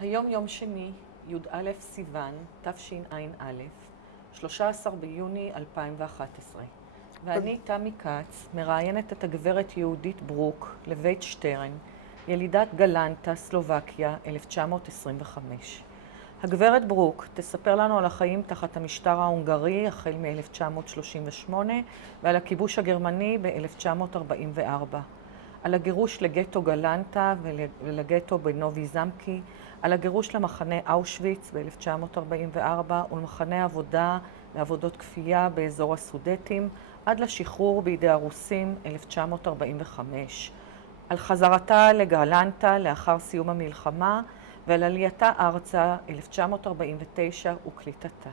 היום יום שני, י"א סיוון, תשע"א, 13 ביוני 2011. ואני, תמי כץ, מראיינת את הגברת יהודית ברוק לבית שטרן, ילידת גלנטה, סלובקיה, 1925. הגברת ברוק תספר לנו על החיים תחת המשטר ההונגרי החל מ-1938 ועל הכיבוש הגרמני ב-1944. על הגירוש לגטו גלנטה ולגטו בנובי זמקי, על הגירוש למחנה אושוויץ ב-1944 ולמחנה עבודה לעבודות כפייה באזור הסודטים, עד לשחרור בידי הרוסים 1945. על חזרתה לגלנטה לאחר סיום המלחמה ועל עלייתה ארצה 1949 וקליטתה.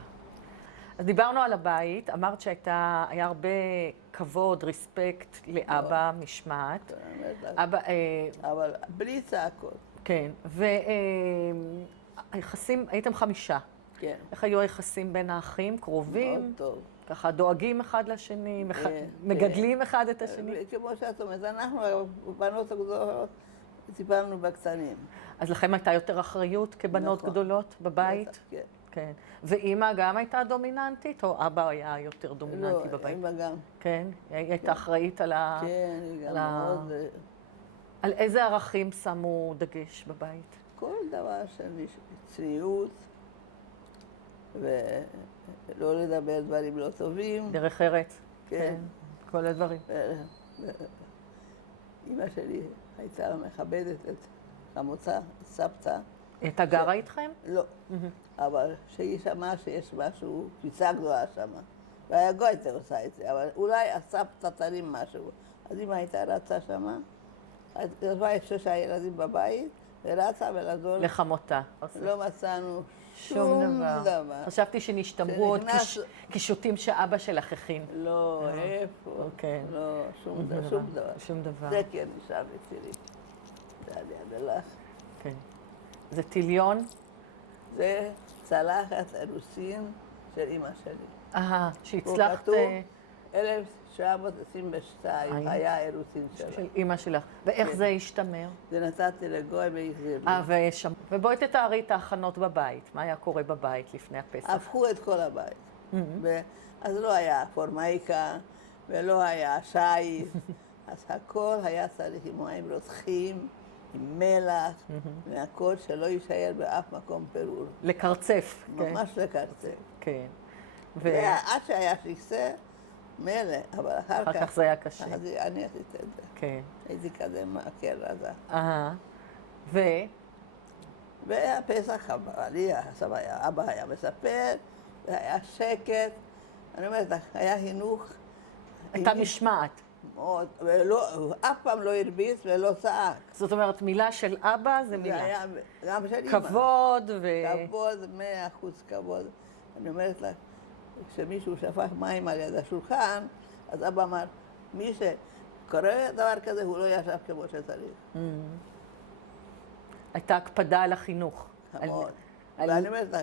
אז דיברנו על הבית, אמרת שהיה הרבה כבוד, ריספקט לאבא, משמעת. אבל בלי צעקות. כן, והיחסים, הייתם 5. כן. איך היו היחסים בין האחים? קרובים? מאוד טוב. ככה דואגים אחד לשני, כן, מגדלים אחד את השני? כמו שאת אומרת, אנחנו, בנות הגדולות, טיפלנו בקטנים. אז לכם הייתה יותר אחריות כבנות נכון. גדולות בבית? בטח, כן. כן. ואימא גם הייתה דומיננטית, או אבא היה יותר דומיננטי בבית? לא, אמא גם. כן? היא הייתה אחראית על ה... כן, היא גם מאוד... על איזה ערכים שמו דגש בבית? כל דבר של צניעות, ולא לדבר דברים לא טובים. דרך ארץ? כן. כל הדברים. אמא שלי הייתה מכבדת את חמותה, סבתא. היא הייתה גרה איתכם? לא, אבל שהיא שמעה שיש משהו, קפיצה גדולה שמה. והיה גוי הייתה עושה את זה, אבל אולי הסבתא תרים משהו. אז אמא הייתה רצה שמה, אז ישבה את 6 הילדים בבית, ורצה ולעזור. לחמותה. לא מצאנו שום דבר. חשבתי שנשתמרו עוד קישוטים שאבא שלך הכין. לא, איפה? כן. לא, שום דבר. שום דבר. זה כן נשאר אצלי. זה על יד לך. כן. זה טיליון? זה צלחת אירוסין של אמא שלי. שהצלחת... כתוב 1922 היה אירוסין שלה. של אמא שלך. ואיך זה השתמר? זה נתתי לגוי והחזיר לי. ובואי תתארי את ההכנות בבית. מה היה קורה בבית לפני הפסח? הפכו את כל הבית. אז לא היה פורמייקה ולא היה שייף. אז הכל היה צריך עם מים רותחים, עם מלח, והכל שלא יישאר באף מקום פירור. לקרצף. ממש לקרצף. כן. ועד שהיה שיקסה, מלא, אבל אחר כך זה היה קשה. אז אני עשיתי את זה. כן. הייתי כזה מעקר רזה. והפסח אבא היה מספר, והיה שקט. אני אומרת לך, היה חינוך. הייתה משמעת. מאוד, אף פעם לא הרביץ ולא צעק. זאת אומרת, מילה של אבא זה מילה. זה היה גם של אמא. כבוד כבוד, 100% כבוד. אני אומרת לך, כשמישהו שפך מים על יד השולחן, אז אבא אמר, מי שקורא דבר כזה, הוא לא ישב כמו שצריך. הייתה הקפדה על החינוך. מאוד. ואני אומרת לך,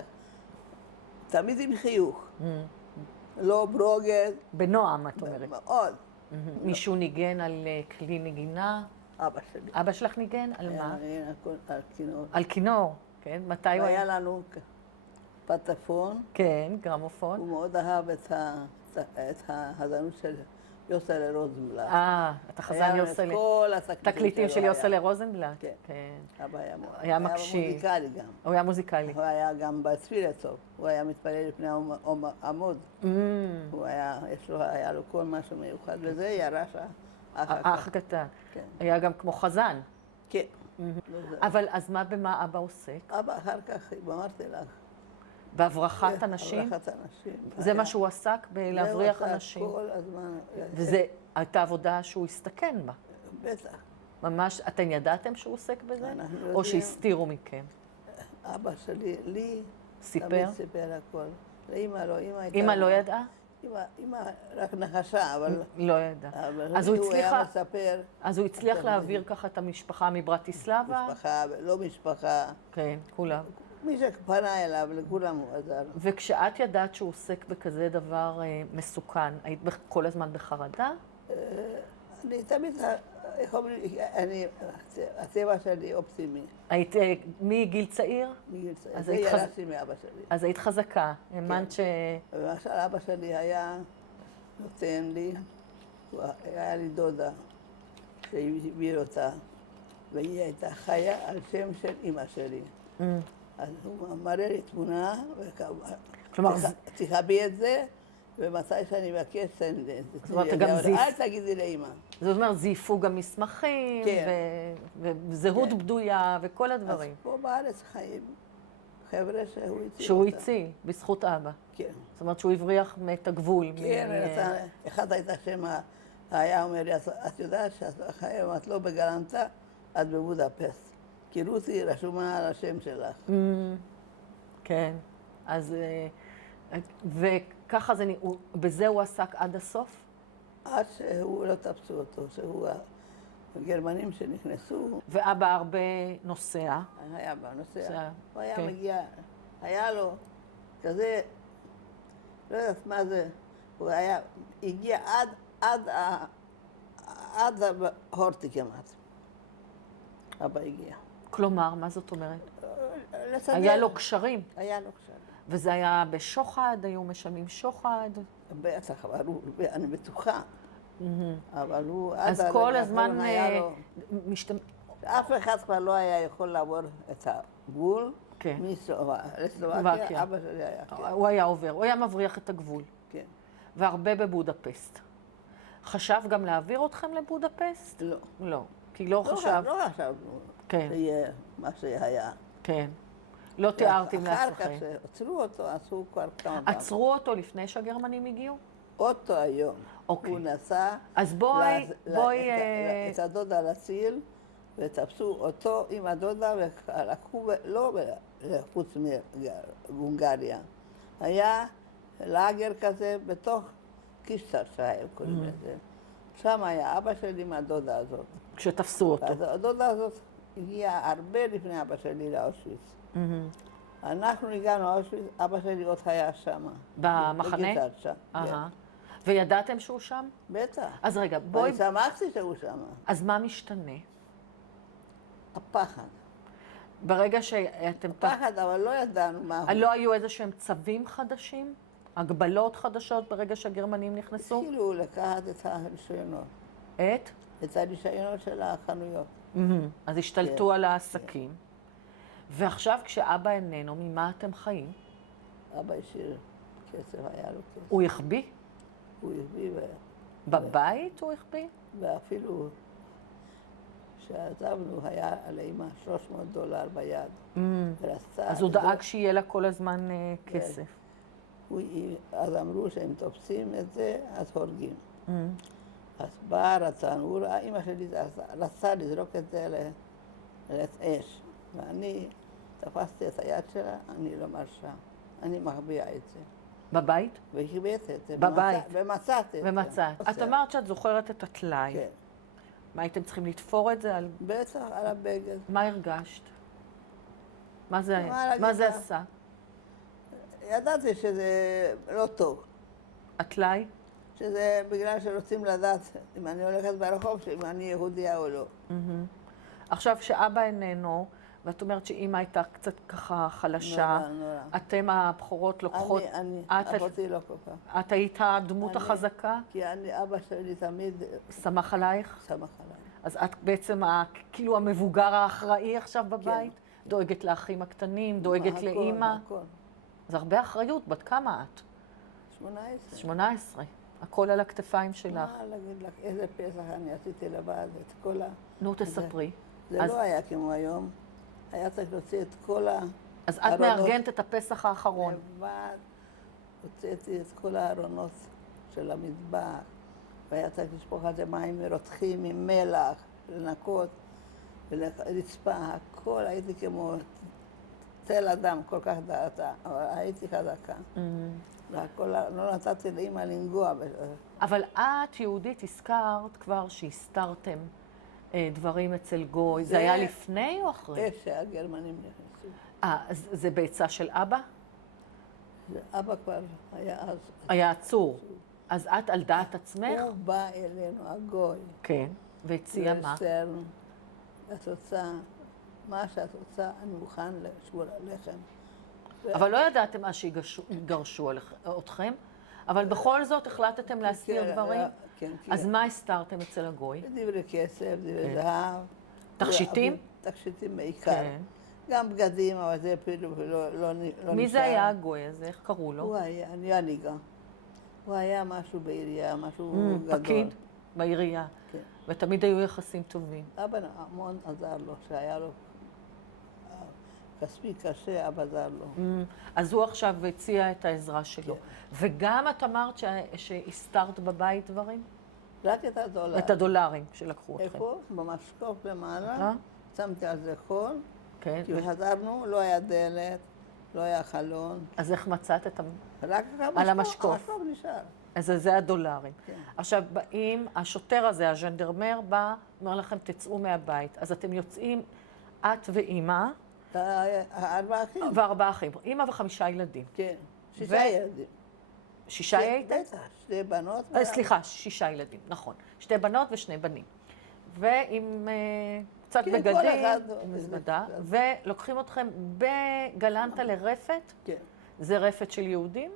תמיד עם חיוך. לא ברוגז. בנועם, את אומרת. מאוד. מישהו ניגן על כלי נגינה? אבא שלי. אבא שלך ניגן? על מה? על כינור. על כינור, כן. מתי הוא היה? היה לנו פטפון. כן, גרמופון. הוא מאוד אהב את ההזנות של יוסלה רוזנבלט. את החזן יוסלה. היה כל תקליטים של יוסלה רוזנבלט. כן. אבא היה מקשיב. היה מוזיקלי גם. הוא היה מוזיקלי. הוא היה גם בתפילה טוב. הוא היה מתפלל לפני עמוד. היה לו כל משהו מיוחד, וזה ירש האח הקטן. היה גם כמו חזן. כן. אבל אז במה אבא עוסק? אבא אחר כך, אמרתי לך. בהברחת אנשים? בהברחת אנשים. זה מה שהוא עסק? בלהבריח אנשים? זה הוא עסק כל הזמן. וזו הייתה עבודה שהוא הסתכן בה? בטח. ממש, אתם ידעתם שהוא עוסק בזה? אנחנו או שהסתירו מכם? אבא שלי, לי, סיפר? תמיד סיפר הכל. לאמא לא, אמא הייתה... אמא לא ידעה? אמא רק נחשה, אבל... לא ידעה. אבל הוא היה מספר... אז הוא הצליח להעביר ככה את המשפחה מברטיסלבה? משפחה, לא משפחה. כן, כולם. מי שפנה אליו, לכולם הוא עזר. וכשאת ידעת שהוא עוסק בכזה דבר מסוכן, היית כל הזמן בחרדה? אני תמיד איך אומרים, הטבע שלי אופטימי. היית מגיל צעיר? מגיל צעיר. זה ירשתי מאבא שלי. אז היית חזקה, האמנת ש... למשל, אבא שלי היה נותן לי, היה לי דודה שהביא אותה, והיא הייתה חיה על שם של אמא שלי. אז הוא מראה לי תמונה, כלומר, תחבי את זה, ומתי שאני מבקש, אל תגידי לאמא. זאת אומרת, זייפו גם מסמכים, וזהות בדויה, וכל הדברים. אז פה בארץ חיים חבר'ה שהוא הציל. שהוא הציל, בזכות אבא. כן. זאת אומרת שהוא הבריח את הגבול. כן, אחד הייתה שם, היה אומר לי, את יודעת שהיום את לא בגלנטה, את בבודפסט. כי רותי רשומה על השם שלך. כן, אז... וככה זה, בזה הוא עסק עד הסוף? עד שהוא לא תפסו אותו, שהוא הגרמנים שנכנסו. ואבא הרבה נוסע? היה בא, נוסע. הוא היה מגיע, היה לו כזה, לא יודעת מה זה, הוא היה, הגיע עד ההורטי כמעט. אבא הגיע. כלומר, מה זאת אומרת? לסדר. היה לו קשרים? היה לו קשרים. וזה היה בשוחד? היו משלמים שוחד? בטח, אבל אני בטוחה. אבל הוא... אז כל הזמן... אף אחד כבר לא היה יכול לעבור את הגבול. לסלובקיה, אבא שלי היה. הוא היה עובר, הוא היה מבריח את הגבול. כן. והרבה בבודפסט. חשב גם להעביר אתכם לבודפסט? לא. לא, כי לא חשב... לא חשבנו שיהיה מה שהיה. כן. לא תיארתם לעצמכם. אחר כך שעצרו אותו, עשו כבר כמה פעם. עצרו אותו לפני שהגרמנים הגיעו? אותו היום. אוקיי. הוא נסע... אז בואי... את הדודה לציל, ותפסו אותו עם הדודה ולקחו, לא חוץ מהונגריה. היה לאגר כזה בתוך קישטר שהם קוראים לזה. שם היה אבא שלי עם הדודה הזאת. כשתפסו אותו. אז הדודה הזאת הגיעה הרבה לפני אבא שלי לאושוויץ. אנחנו הגענו לאושוויץ, אבא שלי עוד היה שם. במחנה? בגטאצ'ה, כן. וידעתם שהוא שם? בטח. אז רגע, בואי... אני שמחתי שהוא שם. אז מה משתנה? הפחד. ברגע שאתם... הפחד, אבל לא ידענו מה הוא. לא היו איזה שהם צווים חדשים? הגבלות חדשות ברגע שהגרמנים נכנסו? התחילו לקחת את הרישיונות. את הרישיונות של החנויות. אז השתלטו על העסקים. ועכשיו כשאבא איננו, ממה אתם חיים? אבא השאיר כסף, היה לו כסף. הוא החביא? הוא החביא. בבית הוא החביא? ואפילו כשעזבנו היה לאמא $300 ביד. אז הוא דאג שיהיה לה כל הזמן כסף. אז אמרו שהם תופסים את זה, אז הורגים. אז בא הרצן, אמא שלי רצה לזרוק את זה לאש. ואני תפסתי את היד שלה, אני לא מרשה. אני מחביאה את זה. בבית? והחבאתי את זה. בבית? ומצאתי את זה. ומצאת. את אמרת שאת זוכרת את הטלאי. כן. מה, הייתם צריכים לתפור את זה על... בטח, על הבגד. מה הרגשת? מה זה היה? מה זה עשה? ידעתי שזה לא טוב. הטלאי? שזה בגלל שרוצים לדעת אם אני הולכת ברחוב, אם אני יהודיה או לא. עכשיו, שאבא איננו, ואת אומרת שאמא הייתה קצת ככה חלשה, נורא. אתם הבחורות לוקחות... אחותי לא כל כך. את היית הדמות החזקה? כי אבא שלי תמיד... שמח עלייך? שמח עליי. אז את בעצם כאילו המבוגר האחראי עכשיו בבית? כן. דואגת לאחים הקטנים, דואגת לאמא? הכל. זה הרבה אחריות, בת כמה את? 18. 18. הכל על הכתפיים שלך. מה להגיד לך, איזה פסח אני עשיתי לבד, את כל ה... נו, תספרי. זה לא היה כמו היום. היה צריך להוציא את כל הארונות. אז את מארגנת את הפסח האחרון. לבד. הוצאתי את כל הארונות של המטבח, והיה צריך לשפוך על זה מים רותחים עם מלח, לנקות, ולרצפה, הכל הייתי כמו תל אדם, כל כך דעתה, אבל הייתי חזקה. והכל, לא נתתי לאמא לנגוע. אבל את, יהודית, הזכרת כבר שהסתרתם דברים אצל גוי. זה היה לפני או אחרי? איך שהגרמנים נכנסו. אז זה בעצה של אבא? אבא כבר היה אז. היה עצור. אז את על דעת עצמך? הוא בא אלינו, הגוי. כן. והציע מה? וסטרן, את רוצה, מה שאת רוצה, אני מוכן לשמור עליכם. אבל לא ידעתם אז שיגרשו אתכם, אבל בכל זאת החלטתם להסתיר דברים? כן, כן. אז מה הסתרתם אצל הגוי? דברי כסף, דברי זהב. תכשיטים? תכשיטים בעיקר. כן. גם בגדים, אבל זה אפילו לא נשאר. מי זה היה הגוי הזה? איך קראו לו? הוא היה ניגה. הוא היה משהו בעירייה, משהו גדול. פקיד בעירייה. כן. ותמיד היו יחסים טובים. אבא המון עזר לו, שהיה לו כספי קשה, אבא עזר לו. אז הוא עכשיו הציע את העזרה שלו. כן. וגם את אמרת שהסתרת בבית דברים? רק את הדולר. את הדולרים שלקחו אתכם. איפה? במשקוף למעלה. שמתי על זה חול. כן. כי חזרנו, לא היה דלת, לא היה חלון. אז איך מצאת את רק על המשקוף? המשקוף נשאר. אז זה הדולרים. כן. עכשיו באים, השוטר הזה, הז'נדרמר, בא, אומר לכם, תצאו מהבית. אז אתם יוצאים, את ואימא, 4 אחים. ו4 אחים. אימא ו5 ילדים. כן. 6 ילדים. 6 הייתם? בטח, 2 בנות. סליחה, 6 ילדים, נכון. 2 בנות ו2 בנים. ועם קצת כן, כל בגדים, אחד עם מזוודה, ולוקחים אתכם בגלנטה לרפת. כן. זה רפת של יהודים?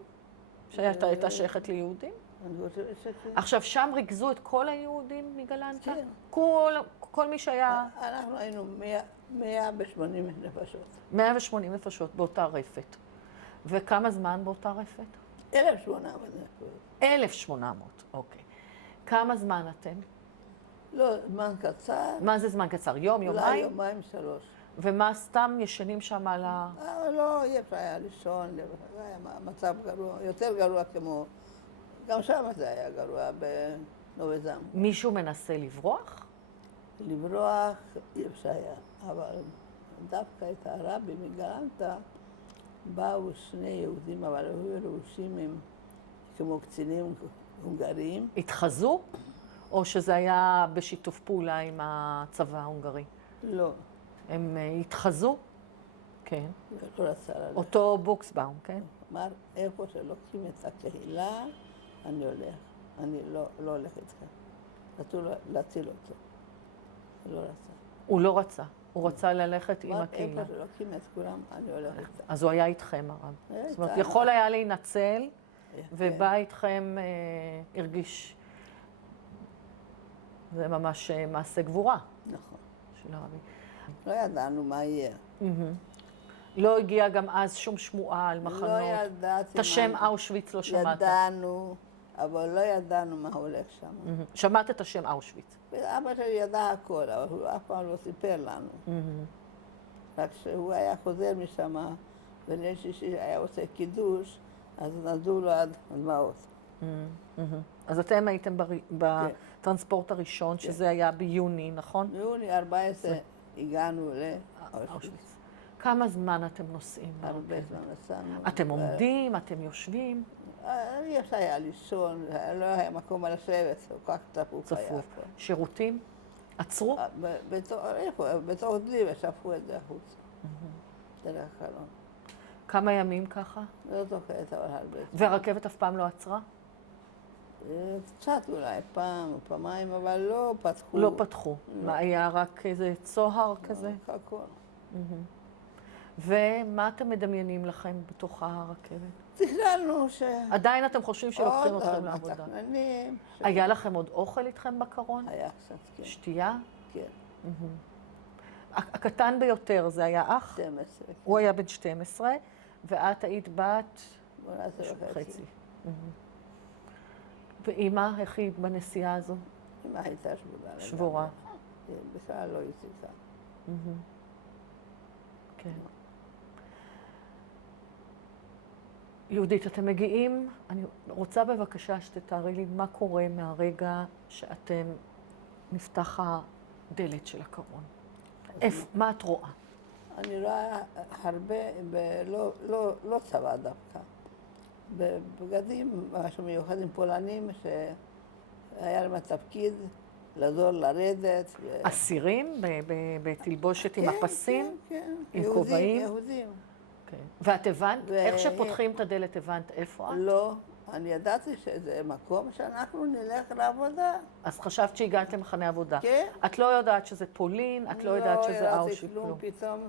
שהייתה שייכת ליהודים? אני חושבת שכן. עכשיו, שם ריכזו את כל היהודים מגלנטה? כן. כל מי שהיה... אנחנו היינו 180 נפשות. 180 נפשות באותה רפת. וכמה זמן באותה רפת? 1,800 נפשות. 1,800, אוקיי. כמה זמן אתם? לא, זמן קצר. מה זה זמן קצר? יום, אולי יומיים? יומיים, 3. ומה סתם ישנים שם על ה... לא, אי אפשר היה לישון, זה היה מצב גרוע, יותר גרוע כמו... גם שם זה היה גרוע בנובזם. מישהו מנסה לברוח? לברוח אי אפשר היה, אבל דווקא את הרבי מגלנטה באו 2 יהודים, אבל היו לבושים הם כמו קצינים הונגריים. התחזו? או שזה היה בשיתוף פעולה עם הצבא ההונגרי? לא. הם התחזו? כן. לא רצה ללכת. אותו בוקסבאום, כן? אמר, איפה שלוקחים את הקהילה, אני הולך. אני לא הולך איתך. רצו להציל אותו. הוא לא רצה. הוא לא רצה. הוא רצה ללכת עם אמר, הקהילה. איפה שלוקחים את כולם, אני הולך איתך. אז הוא היה איתכם, הרב. היה זאת אומרת, איתנו. יכול היה להינצל, כן. ובא איתכם, הרגיש... זה ממש מעשה גבורה נכון. של הרבי. לא ידענו מה יהיה. לא הגיע גם אז שום שמועה על מחנות. לא ידעתי את השם אושוויץ לא שמעת. ידענו, אבל לא ידענו מה הולך שם. שמעת את השם אושוויץ. אבא שלי ידע הכל, אבל הוא אף פעם לא סיפר לנו. רק כשהוא היה חוזר משם, וליל שישי היה עושה קידוש, אז נדעו לו עד דמעות. אז אתם הייתם בטרנספורט הראשון, שזה היה ביוני, נכון? ביוני 14 הגענו לאושוויץ. כמה זמן אתם נוסעים? הרבה זמן נסענו. אתם עומדים, אתם יושבים? אי אפשר היה לישון, לא היה מקום על לשבת, כל כך צפוף היה פה. שירותים? עצרו? איפה? בתוך דלי ושפכו את זה החוצה. דרך החלון. כמה ימים ככה? לא זוכרת, אבל הרבה. והרכבת אף פעם לא עצרה? קצת אולי, פעם או פעמיים, אבל לא פתחו. לא פתחו. מה, היה רק איזה צוהר כזה? הכל. ומה אתם מדמיינים לכם בתוך הרכבת? תכננו עדיין אתם חושבים שלוקחים אתכם לעבודה. מתכננים. היה לכם עוד אוכל איתכם בקרון? היה קצת, כן. שתייה? כן. הקטן ביותר זה היה אח? 12. הוא היה בן 12, ואת היית בת 18 וחצי. ואימא, איך היא בנסיעה הזו? אמא הייתה שבורה. שבורה. בכלל לא הצליחה. כן. יהודית, אתם מגיעים, אני רוצה בבקשה שתתארי לי מה קורה מהרגע שאתם נפתח הדלת של הקרון. מה את רואה? אני רואה הרבה, לא צבא דווקא. בבגדים, משהו מיוחדים פולנים, שהיה להם התפקיד לעזור לרדת. אסירים בתלבושת עם הפסים? כן, עם כובעים? יהודים. ואת הבנת, איך שפותחים את הדלת הבנת איפה את? לא, אני ידעתי שזה מקום שאנחנו נלך לעבודה. אז חשבת שהגעת למחנה עבודה. כן. את לא יודעת שזה פולין, את לא יודעת שזה אושוויץ. לא ידעתי כלום, פתאום...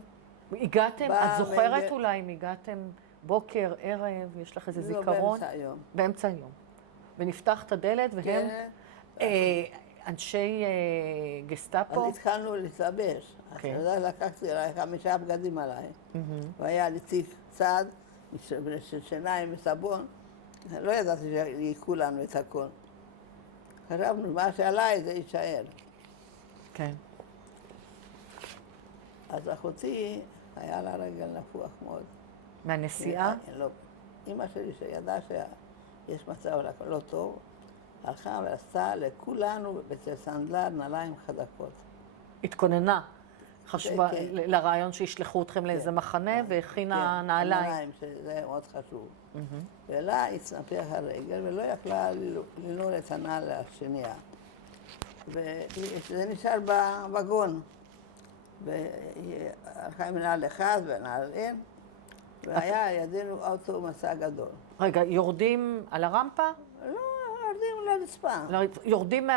הגעתם, בא את זוכרת מנגל. אולי אם הגעתם בוקר, ערב, יש לך איזה לא, זיכרון? באמצע היום. באמצע היום. ונפתח את הדלת והם כן. אנשי אז גסטאפו. התחלנו להתלבש. אז כן. אתה יודע, לקחתי עליי 5 בגדים עליי. והיה לי תיק צד, של שיניים וסבון. לא ידעתי שיקחו לנו את הכל. חשבנו, מה שעליי זה יישאר. כן. אז אחותי, היה לה רגל נפוח מאוד. מהנסיעה? לא. אמא שלי שידעה שיש מצב לא טוב, הלכה ועשתה לכולנו אצל סנדלר נעליים חזקות. התכוננה. חשבה כן. לרעיון שישלחו אתכם לאיזה מחנה והכינה כן, נעליים. נעליים, שזה מאוד חשוב. ולה התנפח הרגל ולא יכלה לנעול את הנעל השנייה. וזה נשאר בווגון. והיא הלכה עם נעל אחד ונעל אין, והיה ידינו אוטו מסע גדול. רגע, יורדים על הרמפה? לא, יורדים לרצפה. יורדים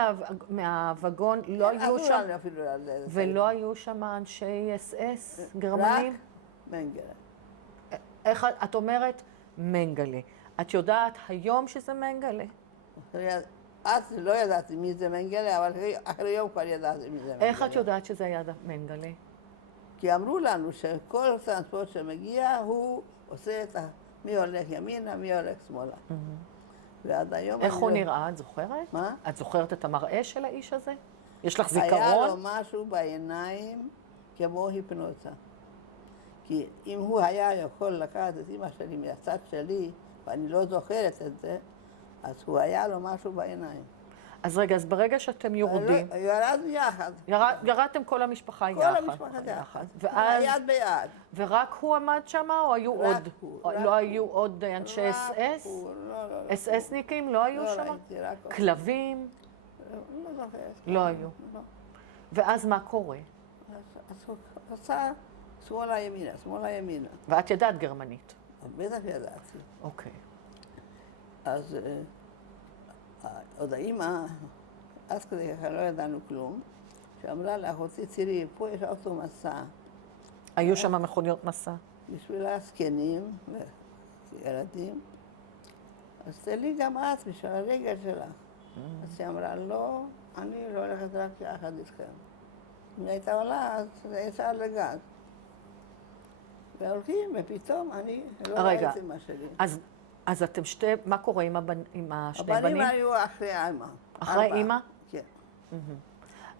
מהווגון, לא היו שם, אפילו על זה. ולא היו שם אנשי אס-אס גרמנים? רק מנגלה. איך את אומרת מנגלה? את יודעת היום שזה מנגלה? אז לא ידעתי מי זה מנגלה, אבל אחרי יום כבר ידעתי מי זה מנגלה. איך את יודעת שזה היה מנגלה? כי אמרו לנו שכל טרנספורט שמגיע, הוא עושה את מי הולך ימינה, מי הולך שמאלה. ועד היום... איך הוא נראה? את זוכרת? מה? את זוכרת את המראה של האיש הזה? יש לך היה זיכרון? לו משהו בעיניים כמו היפנוזה. כי אם הוא היה יכול לקחת את אמא שלי מהצד שלי, ואני לא זוכרת את זה, אז הוא היה לו משהו בעיניים. אז רגע, אז ברגע שאתם יורדים, ירדנו יחד. ירדתם כל המשפחה יחד. כל המשפחה יחד. ואז, יד ביד. ורק הוא עמד שם, או היו רק עוד? הוא, או רק לא היו עוד אנשי רק אס-אס? הוא, לא, לא, לא. אס-אסניקים לא היו לא שם? ראיתי, רק הוא. כלבים? לא זוכרת. לא היו. לא. ואז מה קורה? אז הוא עשה שמאלה ימינה, שמאלה ימינה. ואת ידעת גרמנית. בטח ידעתי. אוקיי. אז עוד האמא, אז כדי ככה לא ידענו כלום, שאמרה לאחותי, תראי, פה יש אוטו מסע. היו שם מכוניות מסע. בשביל הזקנים וילדים, אז תלי גם את בשביל הרגל שלך. אז היא אמרה, לא, אני לא הולכת רק יחד איתכם. אם היא הייתה עולה, אז זה יצא לגז. והולכים, ופתאום אני לא ראיתי מה שלי. אז אתם מה קורה עם השני הבנים בנים? היו אחרי אמא. אחרי 4. אמא? כן.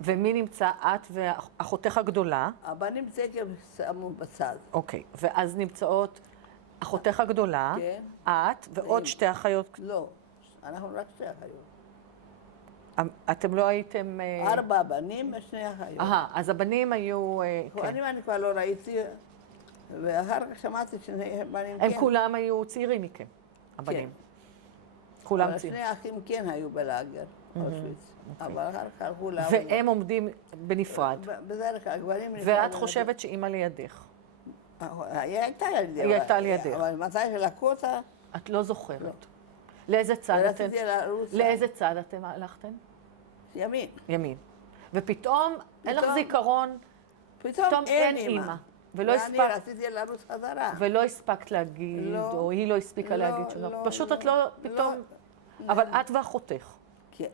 ומי נמצא? את ואחותך הגדולה. הבנים תקף שמו בצד. אוקיי. ואז נמצאות אחותך הגדולה, כן. את ועוד שתי אחיות. לא, אנחנו רק 2 אחיות. אתם לא הייתם... 4 בנים ו2 אחיות. אז הבנים היו... כן. הבנים אני כבר לא ראיתי, ואחר כך שמעתי שני בנים כן. הם כולם היו צעירים מכם, הבנים. כולם אבל צעירים. 2 אחים כן היו בלאגר, אושוויץ. אבל אחר כך הלכו לעבוד. והם עומדים בנפרד. בדרך כלל, גברים נפרד. ואת חושבת שאימא לידך. היא הייתה לידי. היא הייתה לידך. אבל מתי שלקחו אותה, את לא זוכרת. לאיזה צד אתם... רציתי לרוץ. לאיזה צד אתם הלכתם? ימין. ימין. ופתאום אין לך פתאום- זיכרון, פתאום אין אימא. ולא ואני הספקת, רציתי לרוץ חזרה. ולא הספקת להגיד, לא. או היא לא הספיקה לא, להגיד שום דבר. לא, פשוט לא, את לא, פתאום... לא. אבל את ואחותך. כן.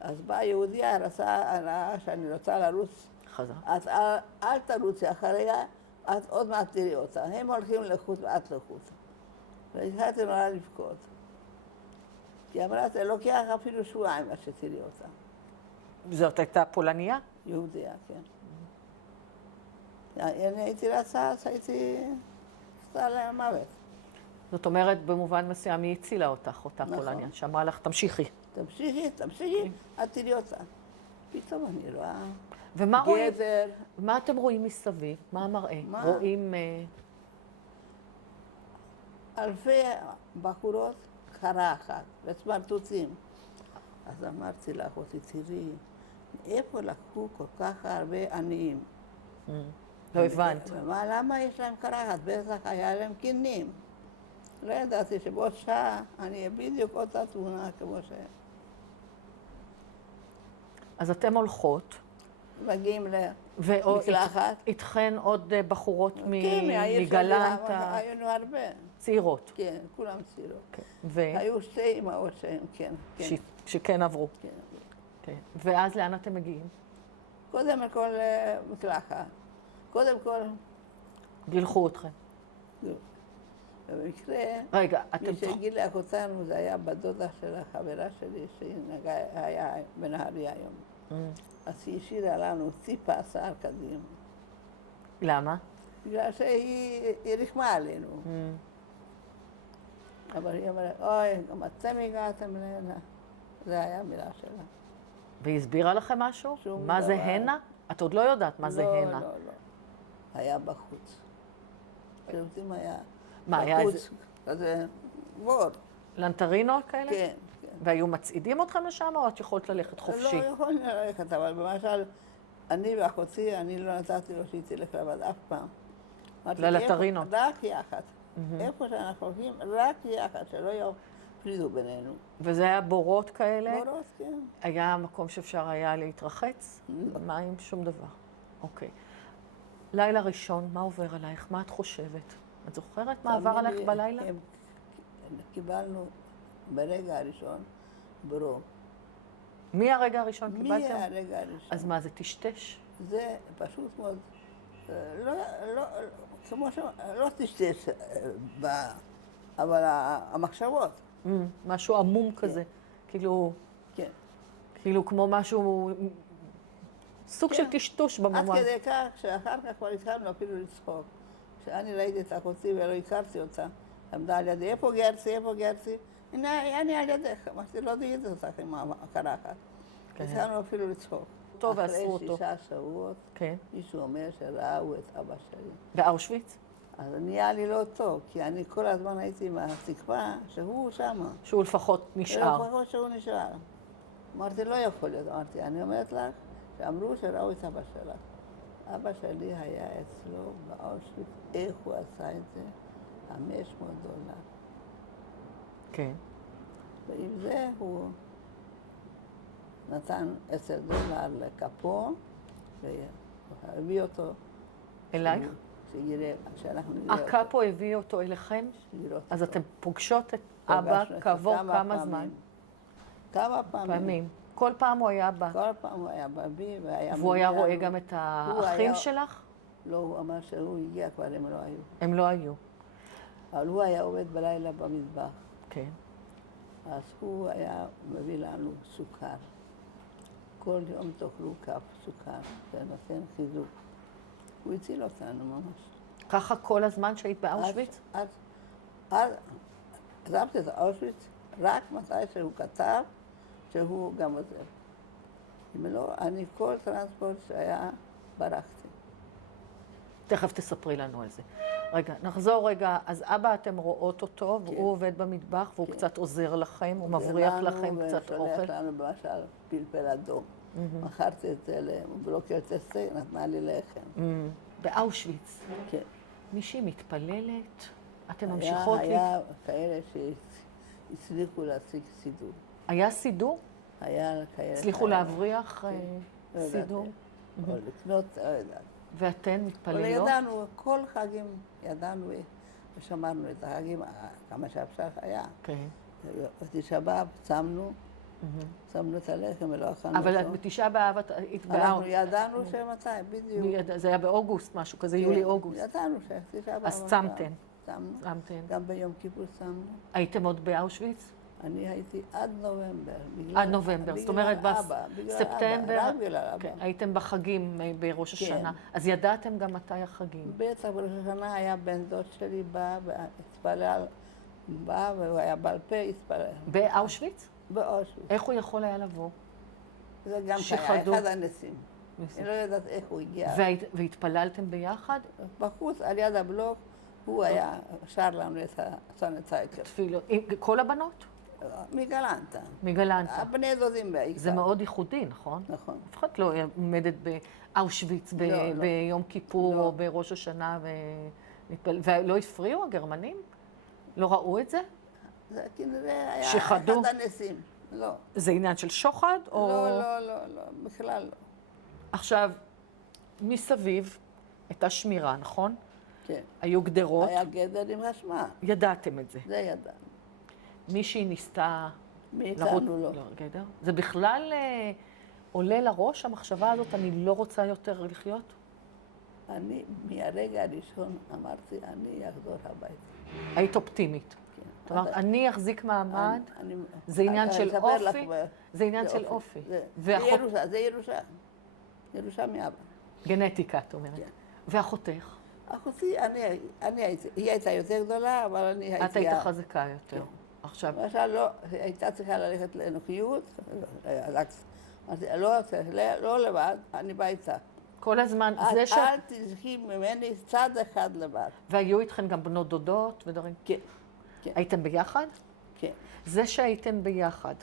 אז באה יהודיה, ראה שאני רוצה לרוץ. חזר. את אל תרוצי אחריה, את עוד מעט תראי אותה. הם הולכים לחוץ ואת לחוץ. והתחלתי נורא לבכות. כי היא אמרה, זה לוקח אפילו שבועיים עד שתראי אותה. זאת הייתה פולניה? יהודיה, כן. אני הייתי רצה, אז הייתי עשתה להם מוות. זאת אומרת, במובן מסוים היא הצילה אותך, אותה נכון. פולניה, שאמרה לך, תמשיכי. תמשיכי, את תראי אותה. פתאום אני רואה ומה רואים? גבר. מה אתם רואים מסביב? מה המראה? מה? רואים... אלפי בחורות, חרה אחת, וסמרטוטים. אז אמרתי לאחותי, תראי, איפה לקחו כל כך הרבה עניים? לא הבנת. למה יש להם קרחת? בטח היה להם קינים. לא ידעתי שבעוד שעה אני אהיה בדיוק אותה תמונה כמו ש... אז אתם הולכות, מגיעים ואיתכן למקלחת. עוד בחורות כן, מהעיר שלי מגלנטה, היינו הרבה. צעירות. כן, כולם צעירות. כן. היו שתי אמהות שהן, כן. שכן עברו. כן. כן. ואז לאן אתם מגיעים? קודם כל מקלחת. קודם כל, גילחו אתכם. במקרה, רגע, אתם... מי שגילח אותנו זה היה בת דודה של החברה שלי, שהיה בנהריה היום. אז היא השאירה לנו טיפה שיער קדימה. למה? בגלל שהיא רחמה עלינו. אבל היא אומרת, אוי, גם אתם הגעתם להנה. זה היה המילה שלה. והיא הסבירה לכם משהו? שום מה זה דבר. הנה? את עוד לא יודעת מה זה הנה. לא. היה בחוץ. שירותים היה מה, היה בחוץ, כזה בור. לנטרינות כאלה? כן. והיו מצעידים אתכם לשם, או את יכולת ללכת חופשי? לא יכולנו ללכת, אבל למשל, אני ואחותי, אני לא נתתי לו שהיא תלך לבד אף פעם. ללטרינות. רק יחד. איפה שאנחנו הולכים, רק יחד, שלא יפרידו בינינו. וזה היה בורות כאלה? בורות, כן. היה מקום שאפשר היה להתרחץ? מים? שום דבר. אוקיי. לילה ראשון, מה עובר עלייך? מה את חושבת? את זוכרת מה עבר עלייך בלילה? קיבלנו ברגע הראשון ברור. מי הרגע הראשון קיבלתם? מהרגע הראשון. אז מה, זה טשטש? זה פשוט מאוד, כמו ש... לא טשטש, אבל המחשבות. משהו עמום כזה. כאילו... כן. כאילו כמו משהו... סוג של טשטוש במובן. עד כדי כך שאחר כך כבר התחלנו אפילו לצחוק. כשאני ראיתי את אחותי ולא הכרתי אותה, עמדה על ידי, איפה גרצי? הנה, אני על ידך. אמרתי, לא ראיתי אותך עם הקרחת. התחלנו אפילו לצחוק. טוב, ועשו אותו. אחרי 6 שבועות, מישהו אומר שראו את אבא שלי. באושוויץ? אז נהיה לי לא טוב, כי אני כל הזמן הייתי עם התקווה שהוא שמה. שהוא לפחות נשאר. לפחות שהוא נשאר. אמרתי, לא יכול להיות. אמרתי, אני אומרת לך, שאמרו שראו את אבא שלך. אבא שלי היה אצלו באושוויץ, איך הוא עשה את זה? $500. כן. ועם זה הוא נתן $10 לקפו, והביא אותו. אלייך? שאנחנו נראה אותו. הקפו הביא אותו אליכם? אז אתם פוגשות את אבא כעבור כמה זמן? כמה פעמים. כל פעם הוא היה בא. כל פעם הוא היה בא בי, והוא היה רואה גם את האחים שלך? לא, הוא אמר שהוא הגיע, כבר הם לא היו. הם לא היו. אבל הוא היה עובד בלילה במטבח. כן. אז הוא היה מביא לנו סוכר. כל יום תאכלו כף סוכר, זה נותן חיזוק. הוא הציל אותנו ממש. ככה כל הזמן שהיית באושוויץ? אז עזבתי את אושוויץ רק מתי שהוא כתב שהוא גם עוזב. אם לא, אני כל טרנספורט שהיה ברחתי. תכף תספרי לנו על זה. רגע, נחזור רגע. אז אבא, אתם רואות אותו, והוא עובד במטבח, והוא קצת עוזר לכם, הוא מבריח לכם קצת אוכל. ושולח לנו למשל פלפל אדום. מכרתי את זה לבלוקר טסטי, נתנה לי לחם. באושוויץ. כן. מישהי מתפללת? אתם ממשיכות... היה כאלה שהצליחו להשיג סידור. היה סידור? היה כאלה... הצליחו להבריח סידור? או לקנות, לא יודעת. ואתן מתפללות? אבל ידענו, כל חגים ידענו ושמרנו את החגים כמה שאפשר היה. כן. בתשעה באב צמנו את הלחם ולא אכלנו אותו. אבל בתשעה באב היית באב. אנחנו ידענו שמתי, בדיוק. זה היה באוגוסט משהו כזה, יולי-אוגוסט. ידענו שתשעה באב. אז צמתן. צמנו. גם ביום כיפור צמנו. הייתם עוד באושוויץ? אני הייתי עד נובמבר. עד נובמבר, זאת אומרת בספטמבר. רק בגלל אבא. הייתם בחגים בראש השנה. אז ידעתם גם מתי החגים. בטח בראש השנה היה בן דוד שלי בא והתפלל, והוא היה בעל פה, התפלל. באושוויץ? באושוויץ. איך הוא יכול היה לבוא? זה גם היה אחד הניסים. אני לא יודעת איך הוא הגיע. והתפללתם ביחד? בחוץ, על יד הבלוק, הוא היה שר לנו את הסנצייקר. תפילות. כל הבנות? מגלנטה. מגלנטה. הבני דודים בעיקר. זה מאוד ייחודי, נכון? נכון. אף אחד לא עומדת באושוויץ ביום כיפור או בראש השנה ולא הפריעו הגרמנים? לא ראו את זה? זה כנראה היה שחדו? אחד הנסים. לא. זה עניין של שוחד? או... לא, בכלל לא. עכשיו, מסביב הייתה שמירה, נכון? כן. היו גדרות. היה גדר עם חשמל. ידעתם את זה. זה ידענו. מישהי ניסתה מאיתנו לא. גדר? זה בכלל עולה לראש, המחשבה הזאת, אני לא רוצה יותר לחיות? אני, מהרגע הראשון אמרתי, אני אחזור הביתה. היית אופטימית. כן. זאת אומרת, אני אחזיק מעמד, זה עניין אני של אספר לך אופי, זה עניין של אופי. זה ירושה. ירושה מאבא. גנטיקה, את אומרת. כן. ואחותך? אחותי, היא הייתה יותר גדולה, אבל אני הייתי... את היית חזקה יותר. כן. עכשיו, למשל, לא, היא הייתה צריכה ללכת לאנוכיות, לא לבד, אני באה איתה. כל הזמן, זה ש... אל תזכי ממני צד אחד לבד. והיו איתכן גם בנות דודות ודברים? כן. כן. הייתם ביחד? כן. זה שהייתם ביחד,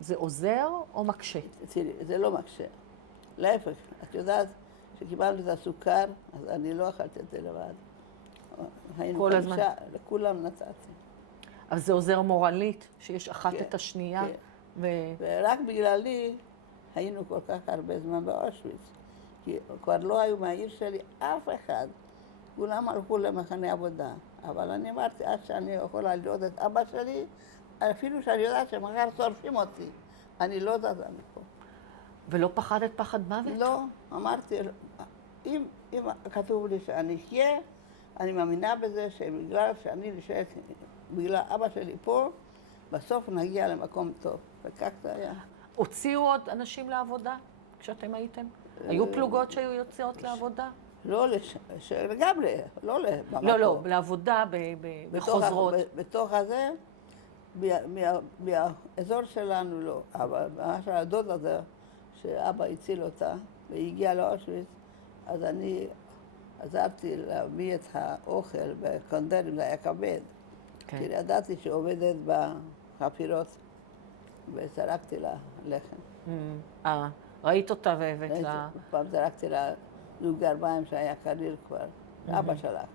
זה עוזר או מקשה? תראי, זה לא מקשה. להפך, את יודעת שקיבלנו את הסוכר, אז אני לא אכלתי את זה לבד. היינו כל הזמן. לכולם נתתי. אז זה עוזר מורלית, שיש אחת כן, את השנייה? כן. ורק בגללי היינו כל כך הרבה זמן באושוויץ. כי כבר לא היו מהעיר שלי אף אחד. כולם הלכו למחנה עבודה. אבל אני אמרתי, עד שאני יכולה לראות את אבא שלי, אפילו שאני יודעת שמחר שורפים אותי. אני לא זזה מפה. ולא פחדת פחד מוות? לא, אמרתי, אם כתוב לי שאני אחיה, אני מאמינה בזה שבגלל שאני נשארת, בגלל אבא שלי פה, בסוף נגיע למקום טוב. וכך זה היה. הוציאו עוד אנשים לעבודה כשאתם הייתם? היו פלוגות שהיו יוצאות לעבודה? לא, לגמרי, לא במקום. לא, לעבודה בחוזרות. בתוך הזה, מהאזור שלנו לא. אבל ממש הדוד הזה, שאבא הציל אותה, והיא הגיעה לאושוויץ, אז אני עזרתי להביא את האוכל בקונדרים, זה היה כבד. כי ידעתי שעובדת בחפירות, וזרקתי לה לחם. ראית אותה והבאת לה... פעם זרקתי לה זוג גרביים שהיה קריר כבר, אבא שלח.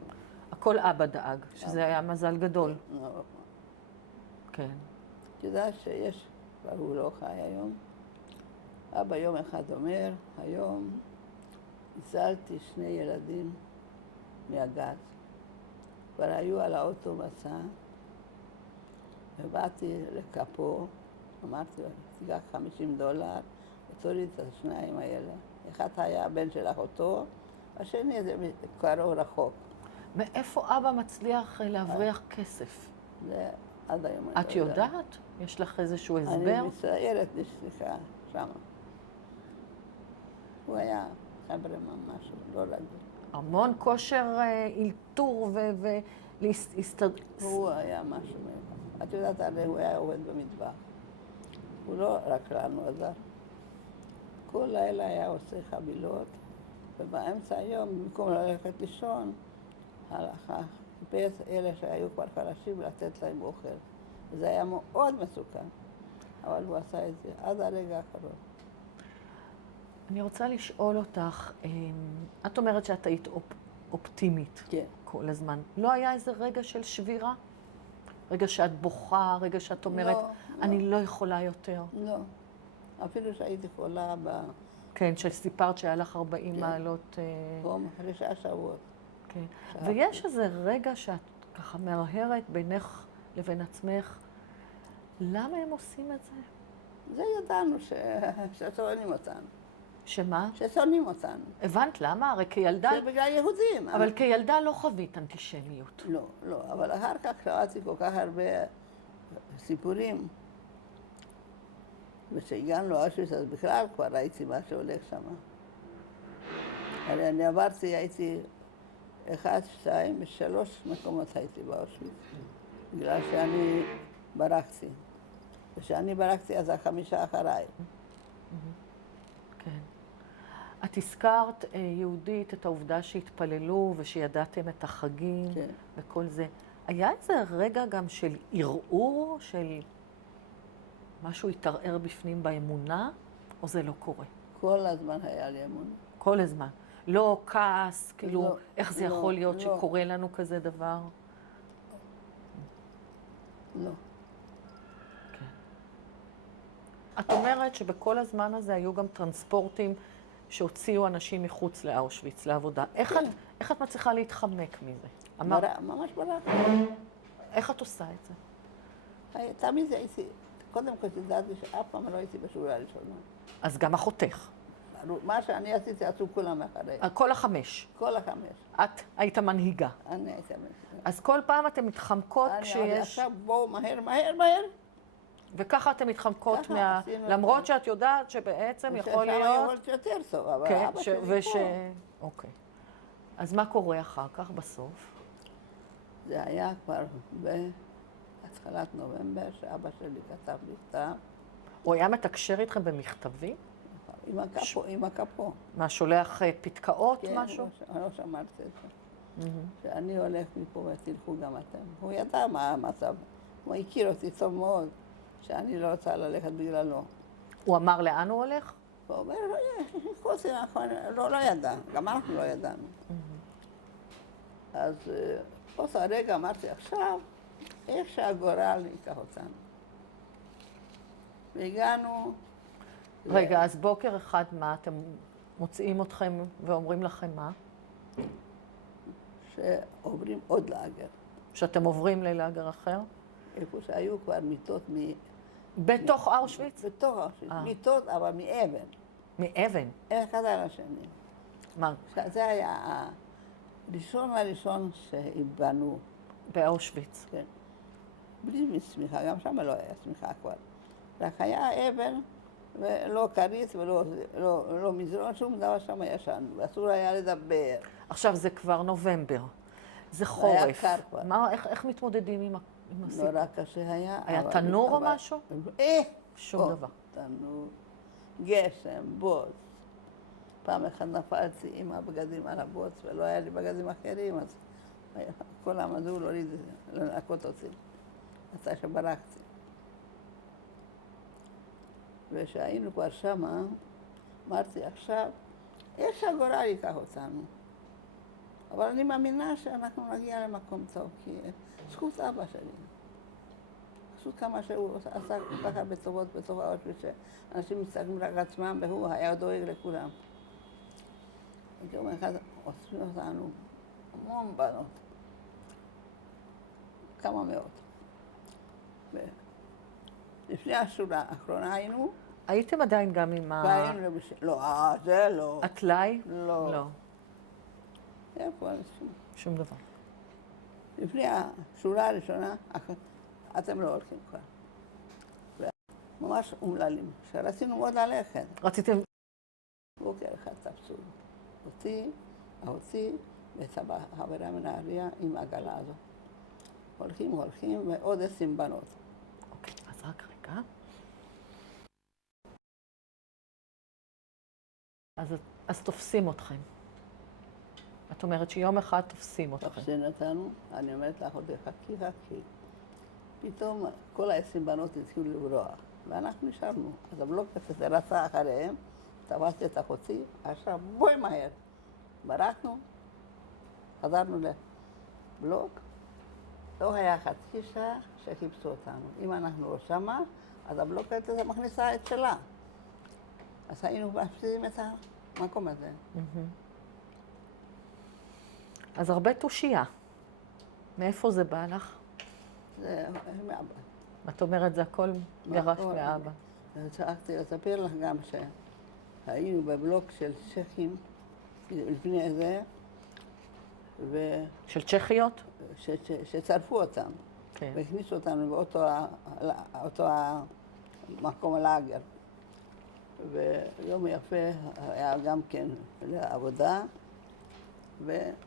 הכל אבא דאג, שזה היה מזל גדול. כן. את יודעת שיש, כבר הוא לא חי היום. אבא יום אחד אומר, היום הצלתי 2 ילדים מהגז. כבר היו על האוטו מסע, ובאתי לקפו, אמרתי לו, תיקח $50, ותוריד את 2 האלה. אחד היה הבן של אחותו, השני זה קרוב רחוק. מאיפה אבא מצליח להבריח כסף? זה עד היום. את יודעת? יש לך איזשהו הסבר? אני מצטערת, סליחה, שמה. הוא היה חבר'ה ממש, לא רגיל. המון כושר אילתור הוא היה משהו מיוחד. את יודעת, הרי הוא היה עובד במטבח. הוא לא רק לנו עזר. כל לילה היה עושה חבילות, ובאמצע היום, במקום ללכת לישון, הלכה, חיפש אלה שהיו כבר חלשים לתת להם אוכל. זה היה מאוד מסוכן, אבל הוא עשה את זה עד הרגע האחרון. אני רוצה לשאול אותך, את אומרת שאת היית אופטימית כן. כל הזמן. לא היה איזה רגע של שבירה? רגע שאת בוכה, רגע שאת אומרת, אני לא יכולה יותר. לא. אפילו שהייתי חולה כן, שסיפרת שהיה לך 40 מעלות... חום, 5 שבועות. כן. ויש איזה רגע שאת ככה מהרהרת בינך לבין עצמך, למה הם עושים את זה? זה ידענו ששונאים אותנו. שמה? ששונאים אותנו. הבנת למה? הרי כילדה... זה בגלל יהודים. אבל כילדה לא חווית אנטישמיות. לא, לא. אבל אחר כך קראתי כל כך הרבה סיפורים. וכשהגענו לאושוויץ, אז בכלל כבר ראיתי מה שהולך שם. הרי אני עברתי, הייתי 1, 2, 3 מקומות הייתי באושוויץ. בגלל שאני ברחתי. וכשאני ברחתי, אז 5 אחריי. כן. את הזכרת, יהודית, את העובדה שהתפללו ושידעתם את החגים וכל זה. היה איזה רגע גם של ערעור, של משהו התערער בפנים באמונה, או זה לא קורה? כל הזמן היה לי אמונה. כל הזמן. לא כעס, כאילו, איך זה יכול להיות שקורה לנו כזה דבר? לא. כן. את אומרת שבכל הזמן הזה היו גם טרנספורטים שהוציאו אנשים מחוץ לאושוויץ לעבודה. איך את מצליחה להתחמק מזה? ממש ברק. איך את עושה את זה? תמיד הייתי, קודם כל תדעתי שאף פעם לא הייתי בשורה הראשונה. אז גם אחותך. מה שאני עשיתי עשו כולם אחרי. כל החמש. כל החמש. את היית המנהיגה. אני הייתי מנהיגה. אז כל פעם אתן מתחמקות אני אמרתי, כשיש... עכשיו בואו מהר, מהר, מהר. וככה אתן מתחמקות ככה עשינו למרות את זה. שאת יודעת שבעצם יכול ששם להיות... יכולת יותר טוב, אבל כן, אבא שלי פה. אוקיי. אז מה קורה אחר כך בסוף? זה היה כבר בהתחלת נובמבר, שאבא שלי כתב מכתב. הוא היה מתקשר איתכם במכתבים? עם הקפו. מה, שולח פתקאות, כן, משהו? לא שמעתי את זה. שאני הולך מפה ותלכו גם אתם. הוא ידע מה המצב. הוא הכיר אותי טוב מאוד, שאני לא רוצה ללכת בגללו. הוא אמר לאן הוא הולך? הוא אומר, חוסי, נכון, לא ידע, גם אנחנו לא ידענו. אז באותו הרגע אמרתי, עכשיו, איך שהגורל ייקח אותנו. והגענו... רגע, אז בוקר אחד מה? אתם מוצאים אתכם ואומרים לכם מה? שעוברים עוד לאגר. שאתם עוברים ללאגר אחר? איפה שהיו כבר מיטות בתוך אושוויץ? בתוך אושוויץ. מיטות, אבל מאבן. מאבן? אחד על השני. מה? זה היה הראשון שהבנו. באושוויץ. כן. בלי צמיחה, גם שם לא היה צמיחה כבר. רק היה אבן, ולא כרית ולא מזרון, שום דבר שם ישן, ואסור היה לדבר. עכשיו זה כבר נובמבר. זה חורף. היה קר כבר. איך מתמודדים עם הסיפור? נורא קשה היה. היה תנור או משהו? שום דבר. תנור, גשם, בוץ. פעם אחת נפלתי עם הבגדים על הבוץ, ולא היה לי בגדים אחרים, אז כולם עמדו לנקות אותי. עד שברחתי. וכשהיינו כבר שמה, אמרתי עכשיו, איך שהגורל ייקח אותנו. אבל אני מאמינה שאנחנו נגיע למקום טוב, כי זכות אבא שלי. זכות כמה שהוא עשה כל כך הרבה טובות בתוך האושוויץ, שאנשים מסתכלים רק עצמם, והוא היה דואג לכולם. יום אחד אוספים אותנו המון בנות, כמה מאות. לפני השורה האחרונה היינו... הייתם עדיין גם עם לא, זה לא. הטלאי? לא. לא. איפה? שום דבר. לפני השורה הראשונה, אתם לא הולכים כבר. ממש אומללים, שרצינו מאוד ללכת. רציתם... בוקר אחד תפסו אותי, אחותי ואת החברה מנהריה עם העגלה הזאת. הולכים, ועוד 20 בנות. אוקיי, אז רק רגע. אז תופסים אתכם. את אומרת שיום אחד תופסים אתכם. תופסים אותנו, אני אומרת לאחותי, חכי. פתאום כל 20 בנות התחילו לברוח, ואנחנו נשארנו. אז הבלוק הזה רצה אחריהם, תפסתי את אחותי, עכשיו בואי מהר. ברחנו, חזרנו לבלוק, לא היה חצי שעה שחיפשו אותנו. אם אנחנו לא שמה, אז הבלוק הזה מכניסה את שלה. אז היינו מפסידים את המקום הזה. אז הרבה תושייה. מאיפה זה בא לך? זה מאבא. את אומרת, זה הכל ירש מאבא. צעקתי לספר לך גם שהיינו בבלוק של צ'כים לפני זה, של צ'כיות? שצרפו אותם, כן. והכניסו אותנו באותו המקום לאגר. ויום יפה היה גם כן לעבודה, והכניסו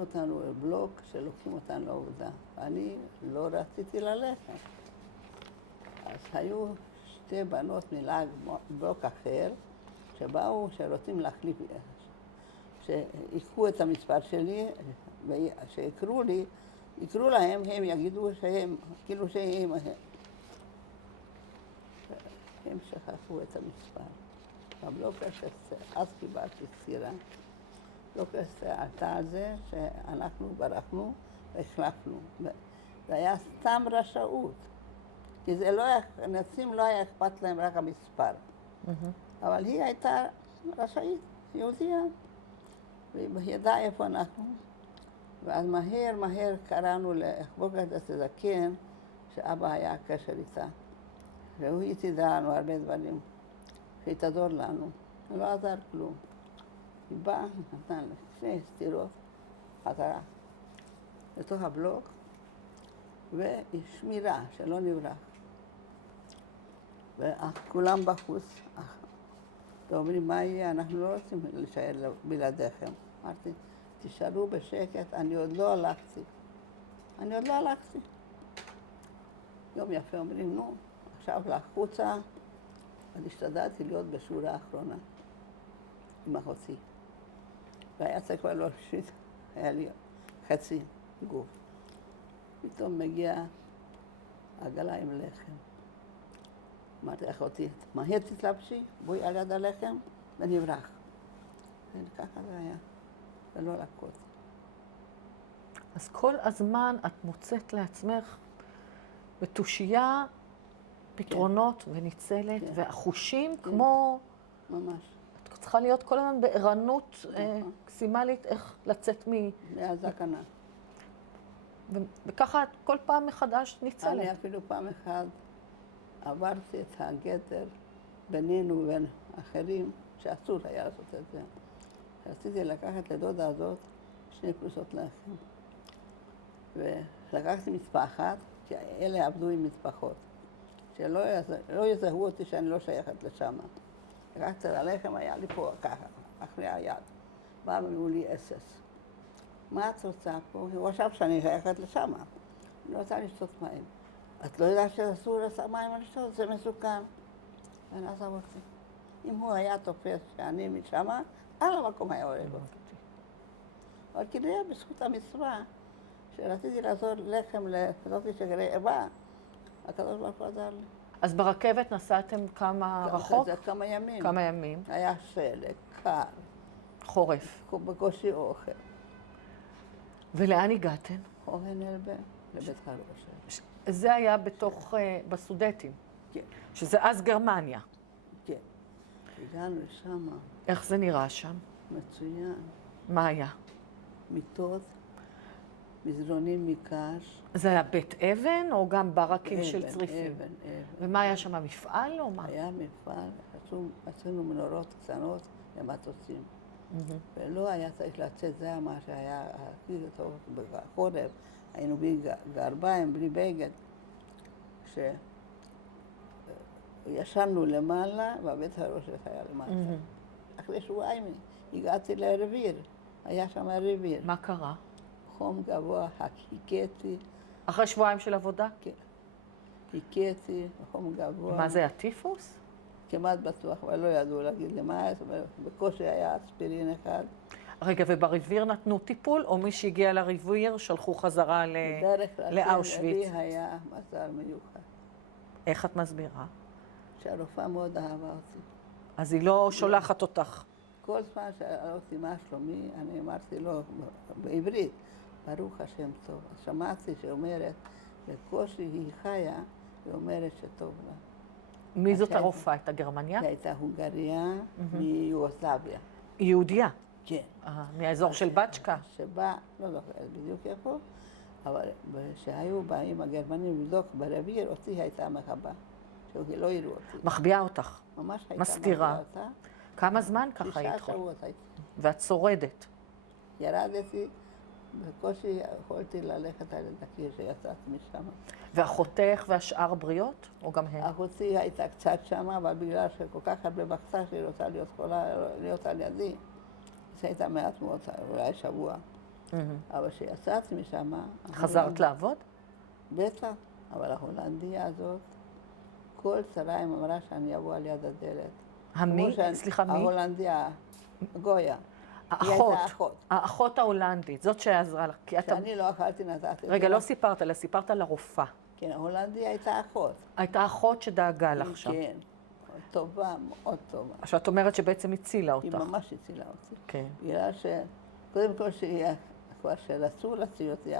אותנו לבלוק שלוקחים אותנו לעבודה. אני לא רציתי ללכת. אז היו שתי בנות מלהג בלוק אחר, שבאו שרוצים להחליף, שיקחו את המספר שלי, שיקראו לי, יקראו להם, הם יגידו שהם, כאילו שהם, הם שכחו את המספר. הבלוק הזה, אז קיבלתי סקירה. הבלוק הזה עלתה על זה שאנחנו ברחנו והחלפנו. זה היה סתם רשעות. כי זה לא היה, הנאצים לא היה אכפת להם רק המספר. אבל היא הייתה רשאית, יהודייה, והיא ידעה איפה אנחנו. ואז מהר קראנו לחבוקת הזקן, שאבא היה קשר איתה. והוא התידע לנו הרבה דברים, שהיא תעזור לנו. לא עזר כלום. היא באה, נתנה לה שני סטירות, חזרה לתוך הבלוק, ושמירה, שלא נברח. וכולם בחוץ, ואומרים, מה יהיה? אנחנו לא רוצים להישאר בלעדיכם. אמרתי, תישארו בשקט, אני עוד לא הלכתי. יום יפה אומרים, נו, עכשיו לחוצה, אז השתדלתי להיות בשורה האחרונה עם אחותי. והיה צריך כבר לא ראשית, היה לי חצי גוף. פתאום מגיעה עגלה עם לחם. אמרתי, אחותי, מהר תתלבשי, בואי על יד הלחם ונברח. וככה זה היה, ולא לקות. אז כל הזמן את מוצאת לעצמך בתושייה פתרונות וניצלת, והחושים כמו... ממש. את צריכה להיות כל הזמן בערנות מקסימלית איך לצאת מהזקנה. וככה את כל פעם מחדש ניצלת. אני אפילו פעם אחת עברתי את הגדר בינינו ובין אחרים, שאסור היה לעשות את זה. רציתי לקחת לדודה הזאת 2 פרוסות לחם. ולקחתי מטפחת, כי אלה עבדו עם מטפחות. שלא יזהו אותי שאני לא שייכת לשם. לקחתי את הלחם, היה לי פה ככה, אחרי היד. בא מולי אסס. מה את רוצה פה? הוא חשב שאני שייכת לשם. אני רוצה לשתות מים. את לא יודעת שאסור לשאת מים לשתות? זה מסוכן. ואני עזב אותי. אם הוא היה תופס שאני משם, על המקום היה הורג אותי. אבל כנראה בזכות המצווה, שרציתי לעזור לחם לזאת שרעבה, הקדוש ברוך הוא עזר לי. אז ברכבת נסעתם כמה רחוק? כמה ימים. כמה ימים. היה שלג, קר. חורף. בקושי אוכל. ולאן הגעתם? אוהן אלבה, לבית חרושת. זה היה בתוך, בסודטים. כן. שזה אז גרמניה. כן. הגענו לשם. איך זה נראה שם? מצוין. מה היה? מיטות, מזרונים מקש. זה היה בית אבן או גם ברקים של אבן, צריפים? אבן. ומה היה שם, מפעל או מה? היה מפעל, עשינו מנורות קטנות למטוסים. ולא היה צריך לצאת, זה היה מה שהיה הכי טוב בחורף. היינו בלי גרביים, בלי בגד. שישנו למעלה, והבית הרושת היה למטה. אחרי שבועיים הגעתי לרביר, היה שם רביר. מה קרה? חום גבוה, הכיתי. אחרי שבועיים של עבודה? כן. הכיתי, חום גבוה. מה זה, הטיפוס? כמעט בטוח, אבל לא ידעו להגיד לי מה, בקושי היה אספירין אחד. רגע, וברביר נתנו טיפול, או מי שהגיע לרביר שלחו חזרה לאושוויץ? לי היה מזל מיוחד. איך את מסבירה? שהרופאה מאוד אהבה אותי. אז היא לא שולחת אותך. כל זמן שאלה אותי מה שלומי, אני אמרתי לו בעברית, ברוך השם טוב. אז שמעתי שאומרת, בקושי היא חיה, ואומרת שטוב לה. מי זאת הרופאה? הייתה גרמניה? היא הייתה הונגריה מיוגוסלביה. יהודיה? כן. מהאזור של בצ'קה? שבא, לא זוכרת בדיוק איפה, אבל כשהיו באים הגרמנים לבדוק ברביר, אותי הייתה מחבה. שלא יראו אותי. מחביאה אותך? ממש הייתה מסתירה. מחביאה אותה. כמה זמן ככה היית? 6 שבועות הייתי. ואת שורדת? ירדתי, בקושי יכולתי ללכת על הקיר שיצאתי משם. ואחותך והשאר בריאות? או גם הן? אחותי הייתה קצת שם, אבל בגלל שכל כך הרבה בכתה שהיא רוצה להיות חולה, להיות על ידי, אז הייתה מעט מאוד, אולי שבוע. אבל כשיצאתי משם... חזרת לעבוד? בטח, אבל ההולנדיה הזאת, כל צהריים אמרה שאני אבוא על יד הדלת. המי? סליחה, מי? ההולנדיה, גויה. האחות. היא הייתה אחות. האחות ההולנדית, זאת שעזרה לך. כשאני לא אכלתי נתתי. רגע, לא סיפרת לה, סיפרת לרופאה. כן, ההולנדיה הייתה אחות. הייתה אחות שדאגה לך שם. כן, טובה, מאוד טובה. עכשיו, את אומרת שבעצם הצילה אותך. היא ממש הצילה אותי. כן. בגלל קודם כל, כבר שרצו להציל אותי,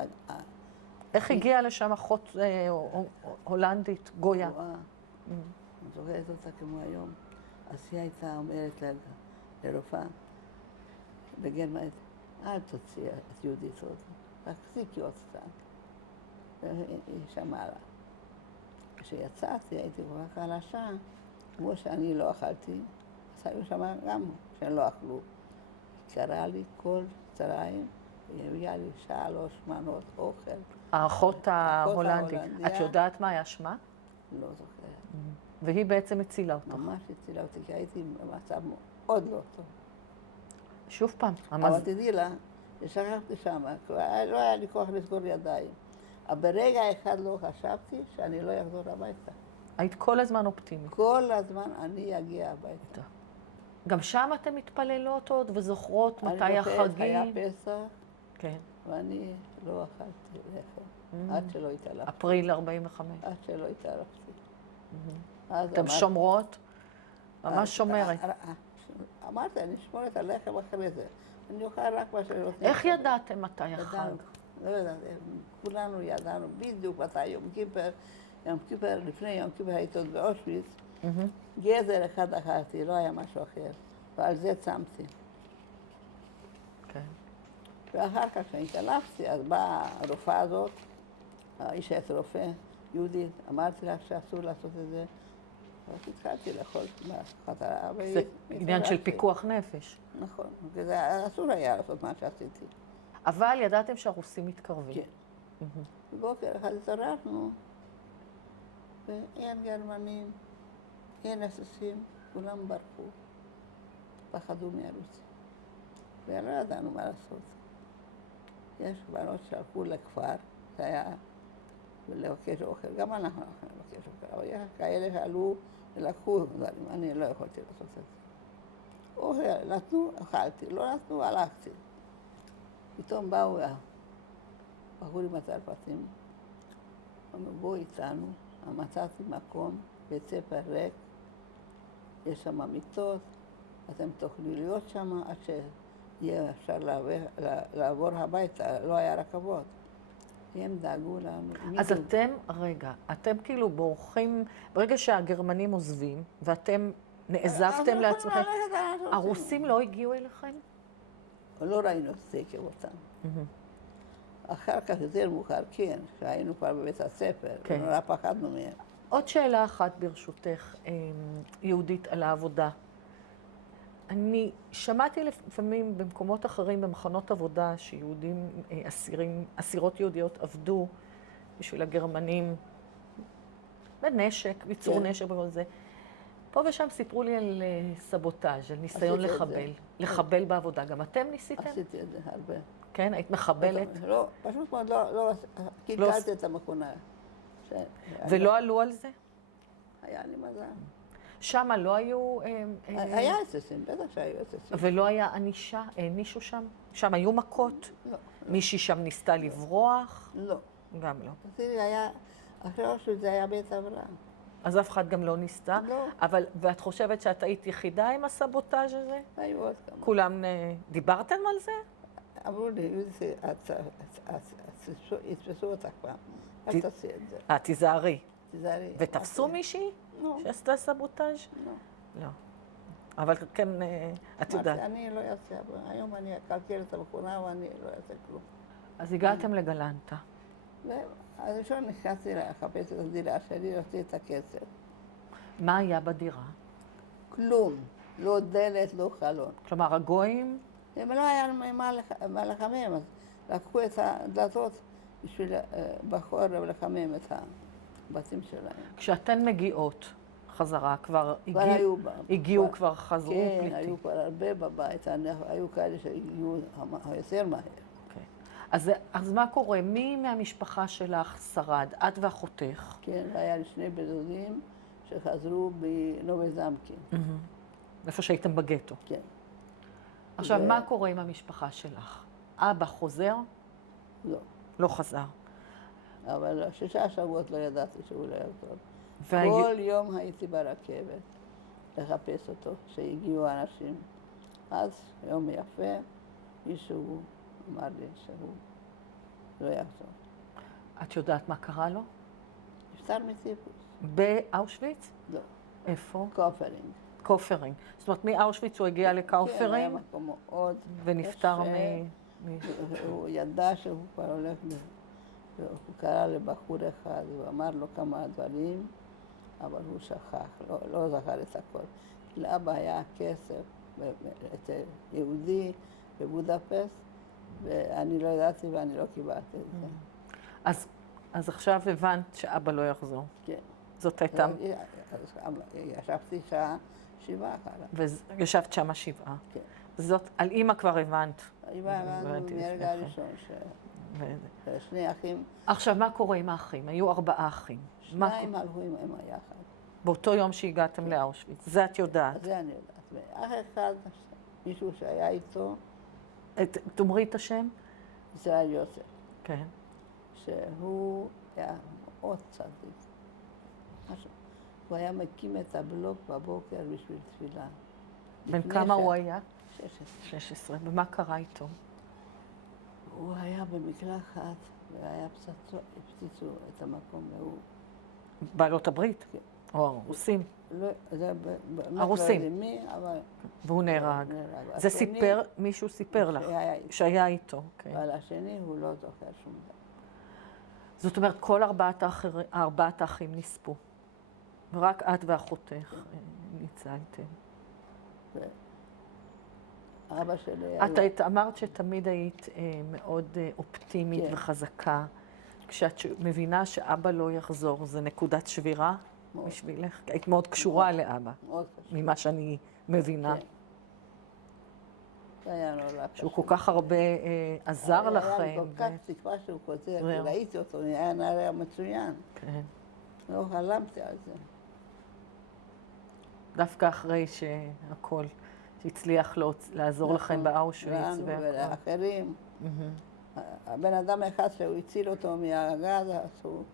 איך הגיעה לשם אחות הולנדית, גויה? אני זוכרת אותה כמו היום. אז היא הייתה אומרת לרופאה בגרמנית, אל תוציאי את יהודית עוד, תחזיקי עוד קצת. והיא שמעה לה. כשיצאתי הייתי כל כך חלשה, כמו שאני לא אכלתי, אז היו שם גם שלא אכלו. קרה לי כל צהריים, היא הביאה לי 3 מנות אוכל. האחות ההולנדית. את יודעת מה היה שמה? לא זוכרת. והיא בעצם הצילה אותך. ממש הצילה אותי, כי הייתי במצב מאוד לא טוב. שוב פעם, אבל תדעי לה, ששכחתי שם, לא היה לי כוח לסגור ידיים. אבל ברגע אחד לא חשבתי שאני לא אחזור הביתה. היית כל הזמן אופטימית. כל הזמן אני אגיע הביתה. גם שם אתן מתפללות עוד וזוכרות מתי אני החגים? זוכרת, היה פסח, כן. ואני לא אכלתי לחם, עד שלא התעלפתי. אפריל 45. עד שלא התעלפתי. אתן שומרות? ממש שומרת. אמרתי, אני אשמור את הלחם אחרי זה. אני אוכל רק מה שנותנים. איך ידעתם מתי החג? לא יודעת, כולנו ידענו בדיוק מתי יום כיפר. יום כיפר, לפני יום כיפר הייתי עוד באושוויץ. גזר אחד אכלתי, לא היה משהו אחר. ועל זה צמתי. כן. ואחר כך כשהתעלפתי, אז באה הרופאה הזאת, האישה את רופא, יהודית, אמרתי לך שאסור לעשות את זה. אז התחלתי לאכול בחזרה. זה עניין של פיקוח נפש. נכון, זה אסור היה לעשות מה שעשיתי. אבל ידעתם שהרוסים מתקרבים. כן. בבוקר אחד התעוררנו, ואין גרמנים, אין הססים, כולם ברחו, פחדו מהרוסים. ולא ידענו מה לעשות. יש בנות שהלכו לכפר, זה היה לבקש אוכל, גם אנחנו הלכנו לבקש אוכל, אבל יש כאלה שעלו ולקחו דברים, אני לא יכולתי לעשות את זה. אוכל נתנו, אכלתי, לא נתנו, הלכתי. פתאום באו הבחורים הצרפתים, אמרו, בואו איתנו, מצאתי מקום, בית ספר ריק, יש שם מיטות, אתם תוכלו להיות שם עד שיהיה אפשר לעבור הביתה, לא היה רכבות. הם דאגו לנו. אז אתם, רגע, אתם כאילו בורחים, ברגע שהגרמנים עוזבים, ואתם נעזבתם לעצמכם, הרוסים לא הגיעו אליכם? לא ראינו את זה כמותם. אחר כך יותר מאוחר, כן, כשהיינו כבר בבית הספר, נורא פחדנו מהם. עוד שאלה אחת ברשותך, יהודית, על העבודה. אני שמעתי לפעמים במקומות אחרים, במחנות עבודה, שיהודים, אסירות יהודיות עבדו בשביל הגרמנים בנשק, ביצור נשק וכל זה. פה ושם סיפרו לי על סבוטאז', על ניסיון לחבל. לחבל בעבודה. גם אתם ניסיתם? עשיתי את זה הרבה. כן? היית מחבלת? לא, פשוט מאוד לא קלקלתי את המכונה. ולא עלו על זה? היה לי מזל. שם לא היו... היה אססים, בטח שהיו אססים. ולא היה ענישה? הענישו שם? שם היו מכות? לא. מישהי שם ניסתה לברוח? לא. גם לא. זה היה, אחרי שזה היה בית הבראה. אז אף אחד גם לא ניסתה? לא. אבל, ואת חושבת שאת היית יחידה עם הסבוטאז' הזה? היו עוד כמה. כולם דיברתם על זה? אמרו לי, יתפסו אותך פעם, אל תעשי את זה. תיזהרי. תיזהרי. ותפסו מישהי לא. שעשתה סבוטאז'? לא. לא. אבל כן, את יודעת. אני לא אעשה, היום אני אקלקל את המכונה ואני לא אעשה כלום. אז הגעתם לגלנטה. הראשון נכנסתי לחפש את הדירה שלי, רציתי את הכסף. מה היה בדירה? כלום. לא דלת, לא חלון. כלומר, הגויים? אם לא היה מה לחמם, אז לקחו את הדלתות בשביל בחורף לחמם את הבתים שלהם. כשאתן מגיעות חזרה, כבר הגיעו, כבר חזרו פליטים. כן, היו כבר הרבה בבית, היו כאלה שהגיעו יותר מהר. אז מה קורה? מי מהמשפחה שלך שרד? את ואחותך? כן, היה לי 2 בני דודים שחזרו בנובי זמקין. איפה שהייתם בגטו. כן. עכשיו, מה קורה עם המשפחה שלך? אבא חוזר? לא. לא חזר. אבל 6 שבועות לא ידעתי שהוא לא יחזור. כל יום הייתי ברכבת לחפש אותו, שהגיעו אנשים. אז, יום יפה, מישהו אמר לי שהוא לא יחזור. את יודעת מה קרה לו? נפטר מטיפוס. באושוויץ? לא, איפה? קופרינג. קופרינג. זאת אומרת, מאושוויץ הוא הגיע כן, היה לקופרינג מקום מאוד ונפטר קשה. הוא ידע שהוא כבר הולך, והוא קרא לבחור אחד, הוא אמר לו כמה דברים, אבל הוא שכח, לא זכר את הכל. לאבא היה כסף אצל יהודי בבודפסט, ואני לא ידעתי ואני לא קיבלתי את זה. אז עכשיו הבנת שאבא לא יחזור. כן. זאת הייתה... ישבתי שעה 7 אחריו. וישבת שמה 7. כן. זאת, על אימא כבר הבנת. אמא הבנתי מהרגע הראשון ששני אחים, עכשיו, מה קורה עם האחים? היו 4 אחים. שניים הלכו עם אמא יחד. באותו יום שהגעתם לאושוויץ. זה את יודעת. זה אני יודעת. ואח אחד, מישהו שהיה איתו, תאמרי את השם? ישראל יוסף, כן. שהוא היה מאוד צדיק. הוא היה מקים את הבלוק בבוקר בשביל תפילה. בן כמה הוא היה? 16. 16. ומה קרה איתו? הוא היה במקלחת, והיה הפציצו את המקום, והוא... בעלות הברית? כן. או הרוסים? לא, זה באמת הרוסים. לא יודעים מי, אבל... והוא נהרג. זה השני, סיפר, מישהו סיפר לך, שהיה איתו. כן. ועל השני הוא לא זוכר שום דבר. זאת אומרת, כל 4 האחים נספו. ורק את ואחותך ניצלתם. אבא שלי את אמרת שתמיד היית מאוד אופטימית וחזקה. כשאת מבינה שאבא לא יחזור, זה נקודת שבירה בשבילך? היית מאוד קשורה לאבא, ממה שאני מבינה. זה היה נורא שהוא כל כך הרבה עזר לכם. היה לי כל כך תקווה שהוא חוזר, כי ראיתי אותו, הוא היה נער מצוין. כן. לא חלמתי על זה. דווקא אחרי שהכל, שהצליח לעזור לכם באושוויץ. לנו ולאחרים. הבן אדם אחד שהוא הציל אותו מהגז, הוא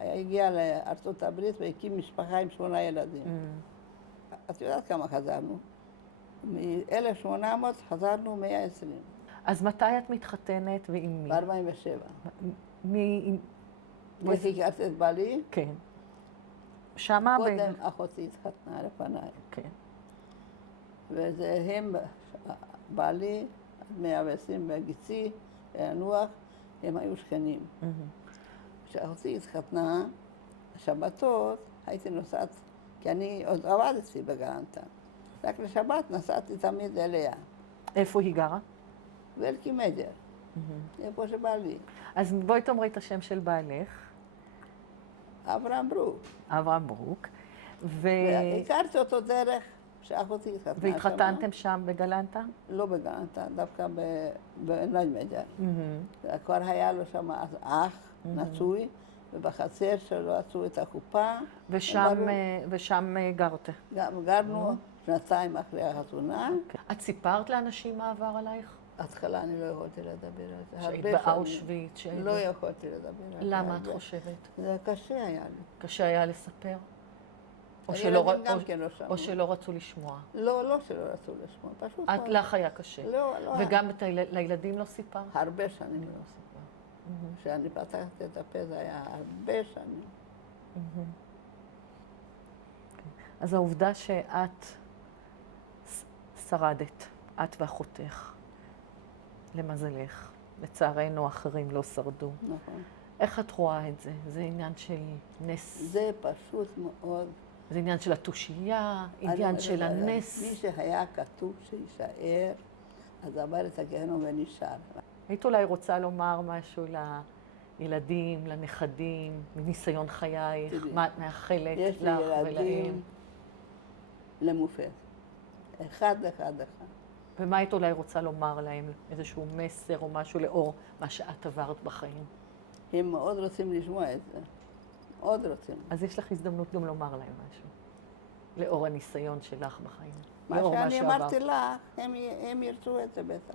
הגיע לארצות הברית והקים משפחה עם 8 ילדים. את יודעת כמה חזרנו? מ-1800 חזרנו 120. אז מתי את מתחתנת ועם מי? ב-47. מי... איך הכרתי את בעלי? כן. שמה קודם אחותי התחתנה לפניי. כן. וזה הם, בעלי, 120 בגיצי, בינוח, הם היו שכנים. כשאחותי התחתנה, שבתות הייתי נוסעת, כי אני עוד עבדתי בגלנטה. רק לשבת נסעתי תמיד אליה. איפה היא גרה? באלקימדר, איפה שבא לי. אז בואי תאמרי את השם של בעלך. אברהם ברוק. אברהם ברוק. והכרתי אותו דרך שאחותי התחתנה. והתחתנתם שם בגלנטה? לא בגלנטה, דווקא בנג'מג'ר. כבר היה לו שם אח נשוי, ובחצר שלו עשו את החופה. ושם גרת? גרנו 2 אחרי החתונה. את סיפרת לאנשים מה עבר עלייך? בהתחלה אני לא יכולתי לדבר על זה. שהיית באושוויץ? לא יכולתי לדבר על זה. למה את חושבת? זה קשה היה לי. קשה היה לספר? או שלא רצו לשמוע? לא שלא רצו לשמוע, פשוט... לך היה קשה. לא. וגם לילדים לא סיפרת? הרבה שנים לא סיפרת. כשאני פתחתי את הפה זה היה הרבה שנים. אז העובדה שאת שרדת, את ואחותך, למזלך, לצערנו אחרים לא שרדו. נכון. איך את רואה את זה? זה עניין של נס? זה פשוט מאוד. זה עניין של התושייה, עניין של הנס. מי שהיה כתוב שישאר, אז עבר את הגיהנום ונשאר. היית אולי רוצה לומר משהו לילדים, לנכדים, מניסיון חייך, מה את מאחלת לך ולהם? יש לי ילדים למופת. אחד. ומה היית אולי רוצה לומר להם? איזשהו מסר או משהו לאור מה שאת עברת בחיים? הם מאוד רוצים לשמוע את זה. מאוד רוצים. אז יש לך הזדמנות גם לומר להם משהו. לאור הניסיון שלך בחיים. מה שאני אמרתי לך, הם ירצו את זה בטח.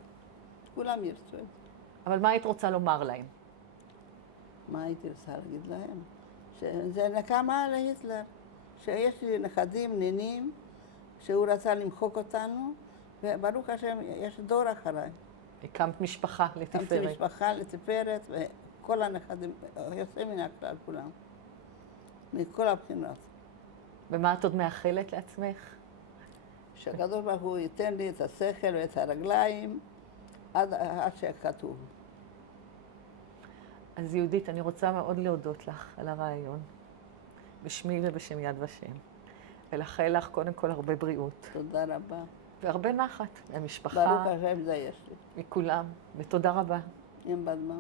כולם ירצו את זה. אבל מה היית רוצה לומר להם? מה הייתי רוצה להגיד להם? שזה נקמה להיטלר. שיש לי נכדים, נינים, שהוא רצה למחוק אותנו, וברוך השם, יש דור אחריי. הקמת משפחה לתפארת. הקמתי משפחה לתפארת, כל הנכדים, יוצא מן הכלל כולם, מכל הבחינות. ומה את עוד מאחלת לעצמך? שהקדוש ברוך הוא ייתן לי את השכל ואת הרגליים עד שכתוב. אז יהודית, אני רוצה מאוד להודות לך על הרעיון, בשמי ובשם יד ושם, ולאחל לך קודם כל הרבה בריאות. תודה רבה. והרבה נחת מהמשפחה. ברוך השם זה יש לי. מכולם, ותודה רבה. עם בדמה.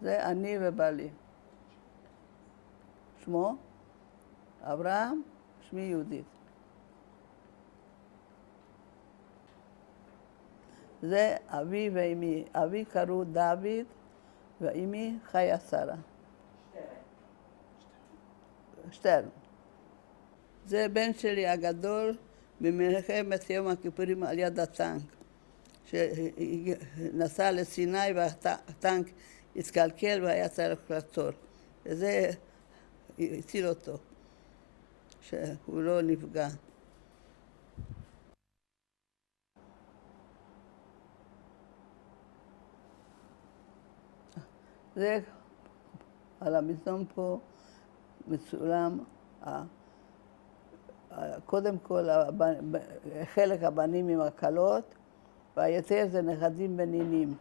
זה אני ובעלי. שמו אברהם, שמי יהודית. זה אבי ואמי. אבי קראו דוד ואמי חיה שרה. שטרן. זה בן שלי הגדול במלחמת יום הכיפורים על יד הטנק. שנסע לסיני והטנק התקלקל והיה צריך לעצור. וזה הציל אותו, שהוא לא נפגע. זה על המזנון פה מצולם, קודם כל חלק הבנים עם הקלות, והיתר זה נכדים ונינים.